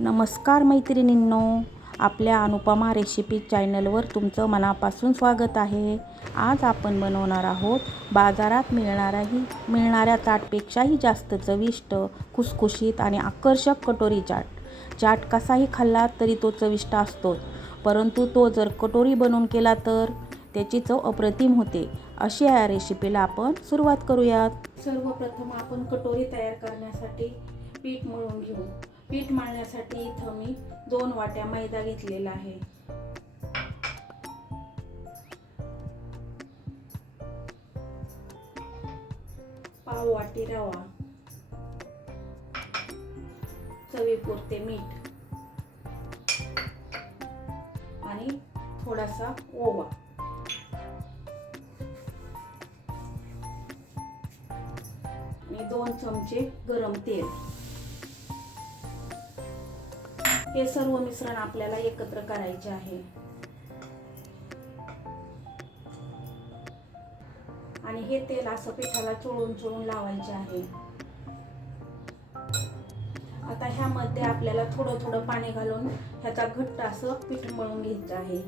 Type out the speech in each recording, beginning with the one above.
नमस्कार मैत्रिणींनो, आपल्या अनुपमा रेसिपी चॅनलवर तुमचं मनापासून स्वागत आहे. आज आपण बनवणार आहोत बाजारात मिळणाऱ्या चाटपेक्षाही जास्त चविष्ट, खुसखुशीत आणि आकर्षक कटोरी चाट. चाट कसाही खाल्ला तरी तो चविष्ट असतोच, परंतु तो जर कटोरी बनवून केला तर त्याची चव अप्रतिम होते. अशी या रेसिपीला आपण सुरुवात करूयात. सर्वप्रथम आपण कटोरी तयार करण्यासाठी पीठ मळून घेऊ. पीठ मळण्यासाठी इथं मी 2 वाट्या मैदा घेतलेला आहे. पाव वाटी रवा, चवीपुरते मीठ आणि थोडासा ओवा. आणि 2 चमचे गरम तेल. हे सर्व मिश्रण आपल्याला एकत्र करायचे आहे आणि हे तेल असं पिठाला चोळून लावायचे आहे. आता ह्यामध्ये आपल्याला थोडं पाणी घालून ह्याचा घट्ट असं पीठ मळून घ्यायचं आहे.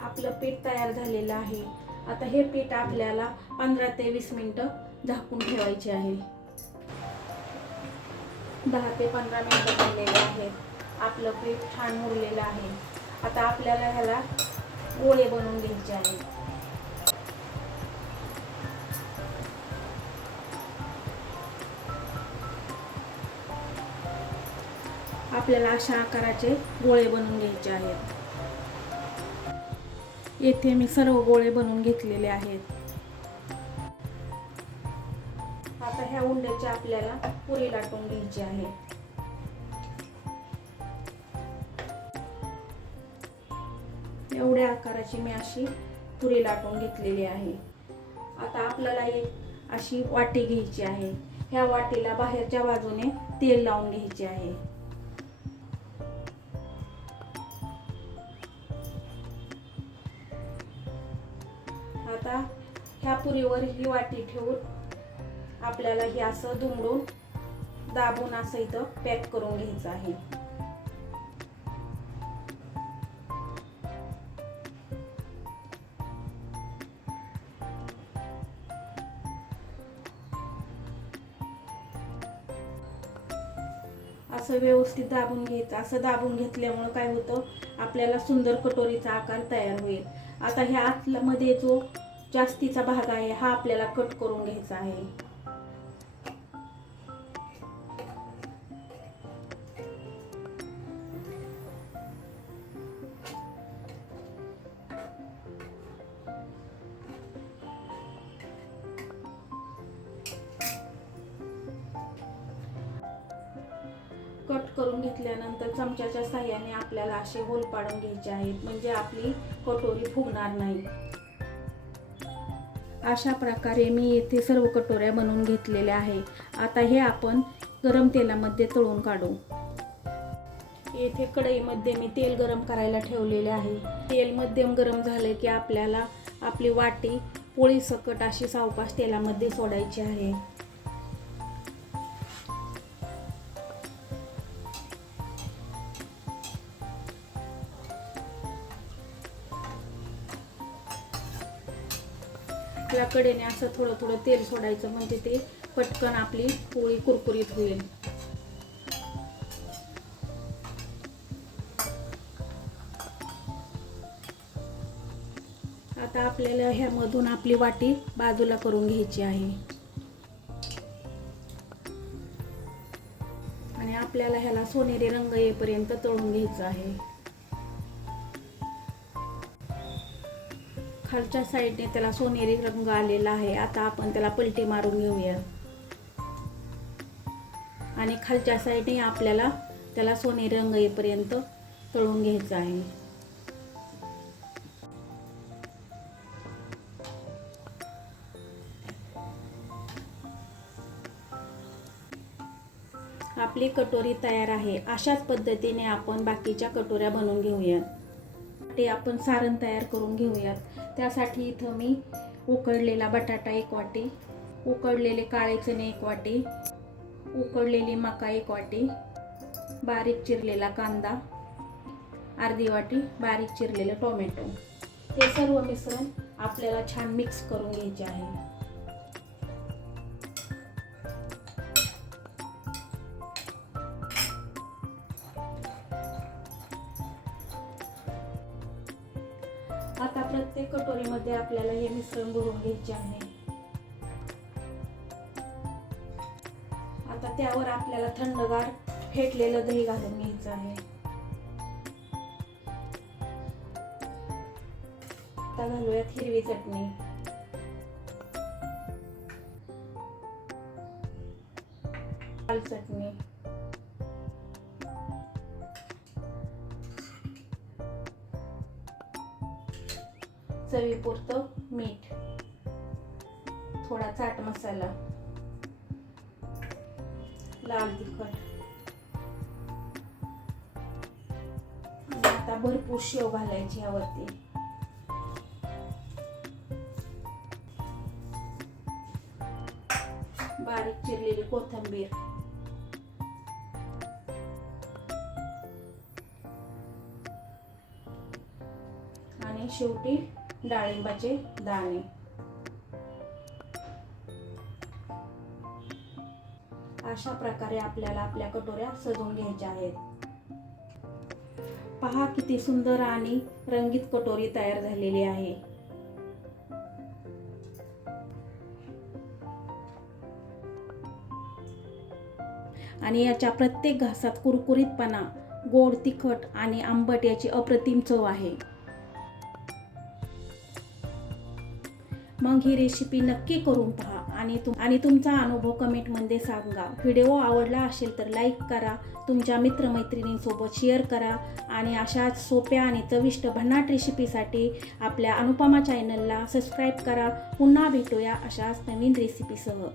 आपलं पीठ तयार झालेलं आहे. आता हे पीठ आपल्याला 15 ते 20 मिनिटं झाकून ठेवायचे आहे. 10 ते 15 मिनिटं झालेले आहेत. आपलं पीठ छान मुरलेलं आहे. आता आपल्याला ह्याला गोळे बनवून घ्यायचे आहेत. आपल्याला अशा आकाराचे गोळे बनवून घ्यायचे आहेत. येथे मी सर्व गोळे बनवून घेतलेले आहेत. आता ह्या उंड्याची आपल्याला पुरी लाटून घ्यायची आहे. एवढ्या आकाराची मी अशी पुरी लाटून घेतलेली आहे. आता आपल्याला एक अशी वाटी घ्यायची आहे. ह्या वाटीला बाहेरच्या बाजूने तेल लावून घ्यायचे आहे. आता ह्या पुरीवर ही वाटी ठेवून आपल्याला हे असं दुमडून दाबून असं इथं पॅक करून घ्यायचं आहे. असं व्यवस्थित दाबून घ्यायचं. असं दाबून घेतल्यामुळे काय होतं, आपल्याला सुंदर कटोरीचा आकार तयार होईल. आता ह्या आतमध्ये जो जास्तीचा भाग आहे हा आपल्याला कट करून घ्यायचा आहे. कट करून घेतल्यानंतर चमच्याच्या साहाय्याने आपल्याला असे होल पाडून घ्यायचे आहेत, म्हणजे आपली कटोरी फुगणार नाही. अशा प्रकारे मी येथे सर्व कटोऱ्या बनवून घेतलेल्या आहे. आता हे आपण गरम तेलामध्ये तळून काढू. येथे कढईमध्ये मी तेल गरम करायला ठेवलेले आहे. तेल मध्यम गरम झाले की आपल्याला आपली वाटी पोळी सकट अशी सावकाश तेलामध्ये सोडायची आहे. या कडेने असं थोडं तेल सोडायचं, म्हणजे ते पटकन आपली पोळी कुरकुरीत होईल. आता आपल्याला ह्यामधून आपली वाटी बाजूला करून घ्यायची आहे आणि आपल्याला ह्याला सोनेरी रंग येईपर्यंत तळून घ्यायचं आहे. खालच्या साईडने त्याला सोनेरी रंग आलेला आहे. आता आपण त्याला पलटी मारून घेऊया आणि खालच्या साईडने आपल्याला त्याला सोनेरी रंग येईपर्यंत तळून घ्यायचं आहे. आपली कटोरी तयार आहे. अशाच पद्धतीने आपण बाकीच्या कटोऱ्या बनवून घेऊया. ते आपण सारण तयार करून घेऊयात. त्यासाठी इथं मी उकडलेला बटाटा 1 वाटी, उकडलेले काळे चणे 1 वाटी, उकडलेली मका 1 वाटी, बारीक चिरलेला कांदा, अर्धी वाटी बारीक चिरलेले टोमॅटो. हे सर्व मिश्रण आपल्याला छान मिक्स करून घ्यायचे आहे. आता प्रत्येक कटोरीमध्ये आपल्याला हे मिश्रण भरून घ्यायचे आहे. आता त्यावर आपल्याला थंडगार फेटलेलं दही घालून घ्यायचं आहे. आता घालूयात हिरवी चटणी, लाल चटणी, चवीपुरतं मीठ, थोडा चाट मसाला, लाल तिखट. आता भरपूर शेव घालायची यावरती. बारीक चिरलेली कोथिंबीर, आणि शेवटी डाळिंबाचे दाणे. अशा प्रकारे आपल्याला आपल्या कटोऱ्या सजवून घ्यायच्या आहेत. पहा किती सुंदर आणि रंगीत कटोरी तयार झालेली आहे. आणि याच्या प्रत्येक घासात कुरकुरीतपणा, गोड, तिखट आणि आंबट याची अप्रतिम चव आहे. मग ही रेसिपी नक्की करून पहा आणि तुमचा अनुभव कमेंटमध्ये सांगा. व्हिडिओ आवडला असेल तर लाईक करा, तुमच्या मित्रमैत्रिणींसोबत शेअर करा आणि अशाच सोप्या आणि चविष्ट भन्नाट रेसिपीसाठी आपल्या अनुपमा चॅनलला सबस्क्राईब करा. पुन्हा भेटूया अशाच नवीन रेसिपीसह.